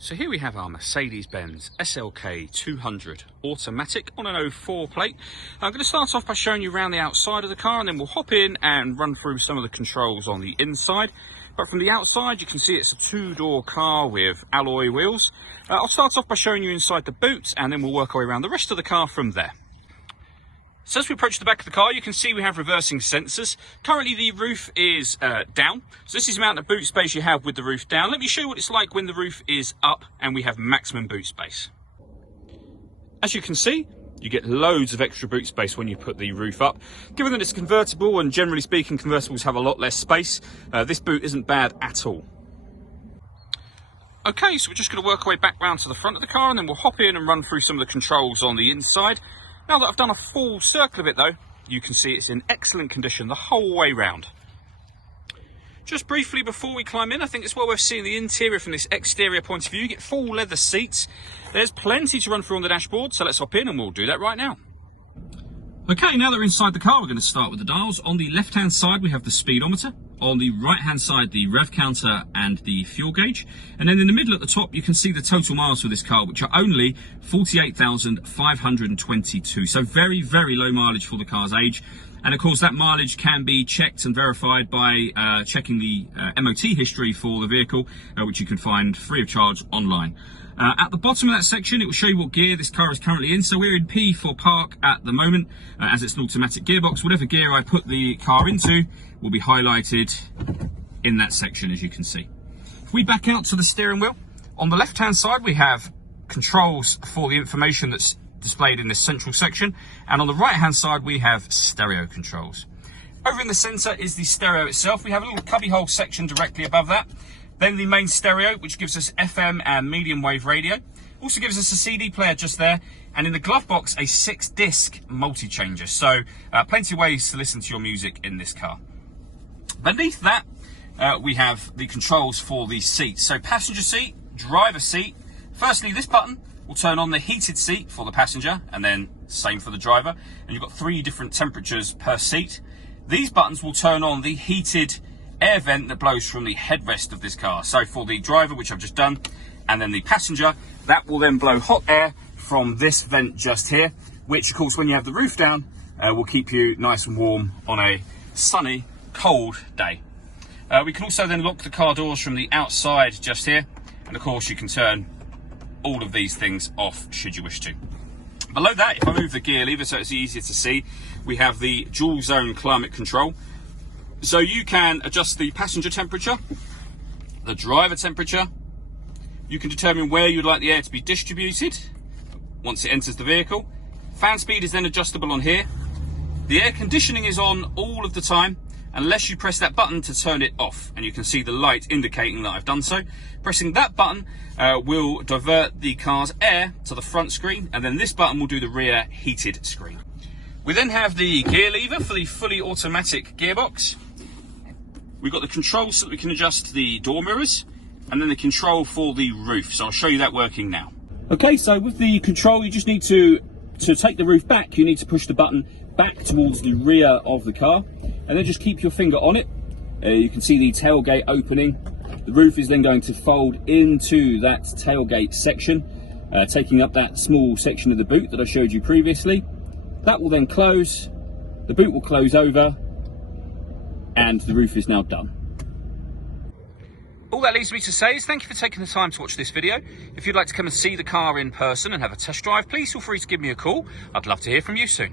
So here we have our Mercedes-Benz SLK200 automatic on an 04 plate. I'm going to start off by showing you around the outside of the car, and then we'll hop in and run through some of the controls on the inside. But from the outside you can see it's a two-door car with alloy wheels. I'll start off by showing you inside the boot, and then we'll work our way around the rest of the car from there. So as we approach the back of the car, you can see we have reversing sensors. Currently the roof is down, so this is the amount of boot space you have with the roof down. Let me show you what it's like when the roof is up and we have maximum boot space. As you can see, you get loads of extra boot space when you put the roof up. Given that it's convertible, and generally speaking convertibles have a lot less space, this boot isn't bad at all. Okay, so we're just going to work our way back round to the front of the car, and then we'll hop in and run through some of the controls on the inside. Now that I've done a full circle of it though, you can see it's in excellent condition the whole way round. Just briefly before we climb in, I think it's well worth seeing the interior from this exterior point of view. You get full leather seats. There's plenty to run through on the dashboard, so let's hop in and we'll do that right now. Okay, now that we're inside the car, we're going to start with the dials. On the left-hand side, we have the speedometer. On the right-hand side, the rev counter and the fuel gauge. And then in the middle at the top, you can see the total miles for this car, which are only 48,522. So very, very low mileage for the car's age. And of course, that mileage can be checked and verified by checking the MOT history for the vehicle, which you can find free of charge online. At the bottom of that section, it will show you what gear this car is currently in. So we're in P for park at the moment, as it's an automatic gearbox. Whatever gear I put the car into will be highlighted in that section, as you can see. If we back out to the steering wheel, on the left-hand side, we have controls for the information that's displayed in this central section. And on the right-hand side, we have stereo controls. Over in the center is the stereo itself. We have a little cubbyhole section directly above that. Then the main stereo, which gives us FM and medium wave radio. Also gives us a CD player just there. And in the glove box, a 6-disc multi-changer. So plenty of ways to listen to your music in this car. Beneath that, we have the controls for the seats. So passenger seat, driver seat. Firstly, this button will turn on the heated seat for the passenger, and then same for the driver. And you've got 3 different temperatures per seat. These buttons will turn on the heated air vent that blows from the headrest of this car. So for the driver, which I've just done, and then the passenger, that will then blow hot air from this vent just here, which of course when you have the roof down will keep you nice and warm on a sunny, cold day. We can also then lock the car doors from the outside just here, and of course you can turn all of these things off should you wish to. Below that, if I move the gear lever so it's easier to see, we have the dual zone climate control. So you can adjust the passenger temperature, the driver temperature. You can determine where you'd like the air to be distributed once it enters the vehicle. Fan speed is then adjustable on here. The air conditioning is on all of the time, unless you press that button to turn it off. And you can see the light indicating that I've done so. Pressing that button will divert the car's air to the front screen, and then this button will do the rear heated screen. We then have the gear lever for the fully automatic gearbox. We've got the controls so that we can adjust the door mirrors, and then the control for the roof. So I'll show you that working now. Okay, so with the control, you just need to take the roof back, you need to push the button back towards the rear of the car, and then just keep your finger on it. You can see the tailgate opening. The roof is then going to fold into that tailgate section, taking up that small section of the boot that I showed you previously. That will then close, the boot will close over, and the roof is now done. All that leaves me to say is thank you for taking the time to watch this video. If you'd like to come and see the car in person and have a test drive, please feel free to give me a call. I'd love to hear from you soon.